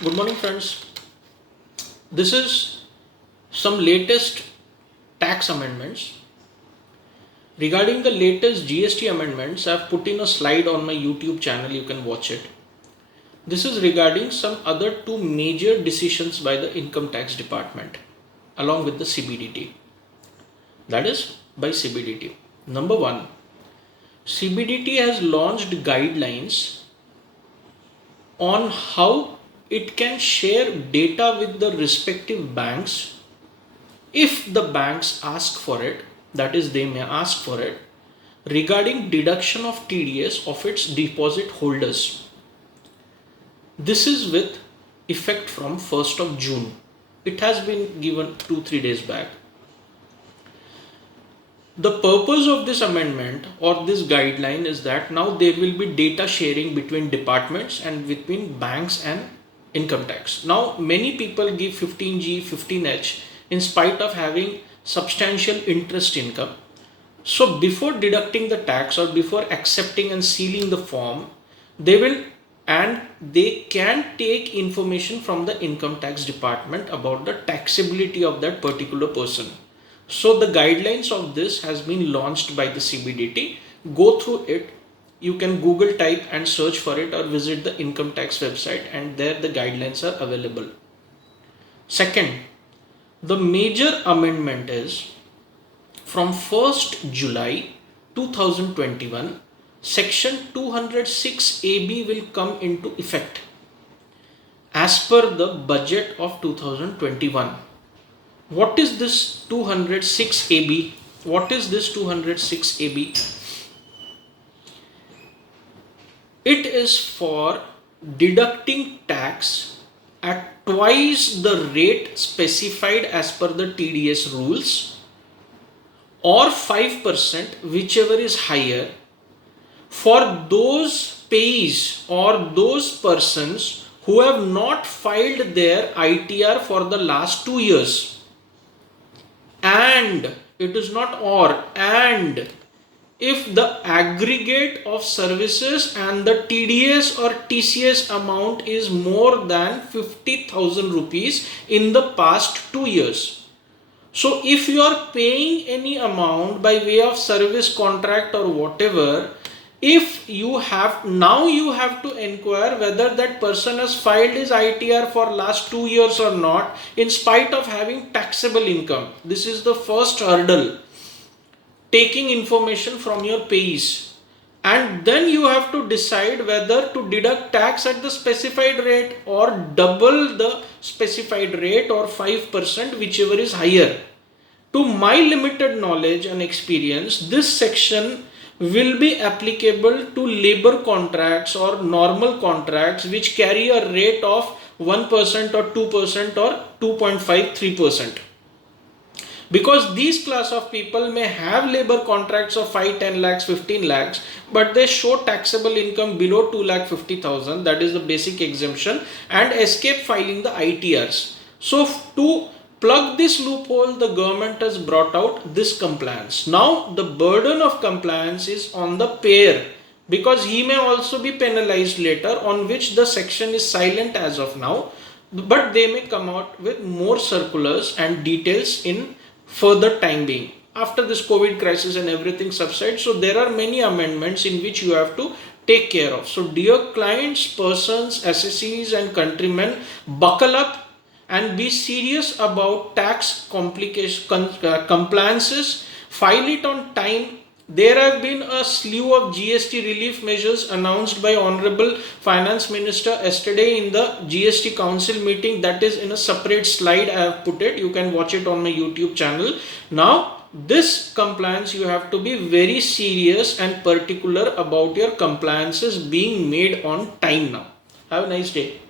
Good morning, friends. This is some latest tax amendments. Regarding the latest GST amendments, I've put in a slide on my YouTube channel. You can watch it. This is regarding some other two major decisions by the Income Tax Department along with the CBDT. That is by CBDT. Number one, CBDT has launched guidelines on how it can share data with the respective banks if the banks ask for it, that is, they may ask for it, regarding deduction of TDS of its deposit holders. This is with effect from 1st of June. It has been given 2-3 days back. The purpose of this amendment or this guideline is that now there will be data sharing between departments and between banks and income tax. Now many people give 15G, 15H in spite of having substantial interest income. So before deducting the tax or before accepting and sealing the form, they can take information from the income tax department about the taxability of that particular person. So the guidelines of this has been launched by the CBDT. Go through it. You can Google type and search for it or visit the income tax website, and there the guidelines are available. Second, the major amendment is from 1st July 2021, section 206 AB will come into effect as per the budget of 2021. What is this 206 AB? What is this 206 AB? It is for deducting tax at twice the rate specified as per the TDS rules, or 5%, whichever is higher, for those payees or those persons who have not filed their ITR for the last 2 years. And it is not or, and if the aggregate of services and the TDS or TCS amount is more than 50,000 rupees in the past 2 years. So if you are paying any amount by way of service contract or whatever, if you have to inquire whether that person has filed his ITR for last 2 years or not, in spite of having taxable income. This is the first hurdle, taking information from your payees, and then you have to decide whether to deduct tax at the specified rate or double the specified rate or 5%, whichever is higher. To my limited knowledge and experience, this section will be applicable to labor contracts or normal contracts which carry a rate of 1% or 2% or 2.5, 3%. Because these class of people may have labor contracts of 5, 10 lakhs, 15 lakhs, but they show taxable income below 2,50,000, that is the basic exemption, and escape filing the ITRs. So to plug this loophole, the government has brought out this compliance. Now the burden of compliance is on the payer, because he may also be penalized later, on which the section is silent as of now, but they may come out with more circulars and details in further time being after this COVID crisis and everything subsides. So there are many amendments in which you have to take care of. So dear clients, persons, assessees and countrymen, buckle up and be serious about tax compliances. File it on time. There have been a slew of GST relief measures announced by Honorable Finance Minister yesterday in the GST Council meeting. That is in a separate slide I have put it. You can watch it on my YouTube channel. Now, this compliance, you have to be very serious and particular about your compliances being made on time now. Have a nice day.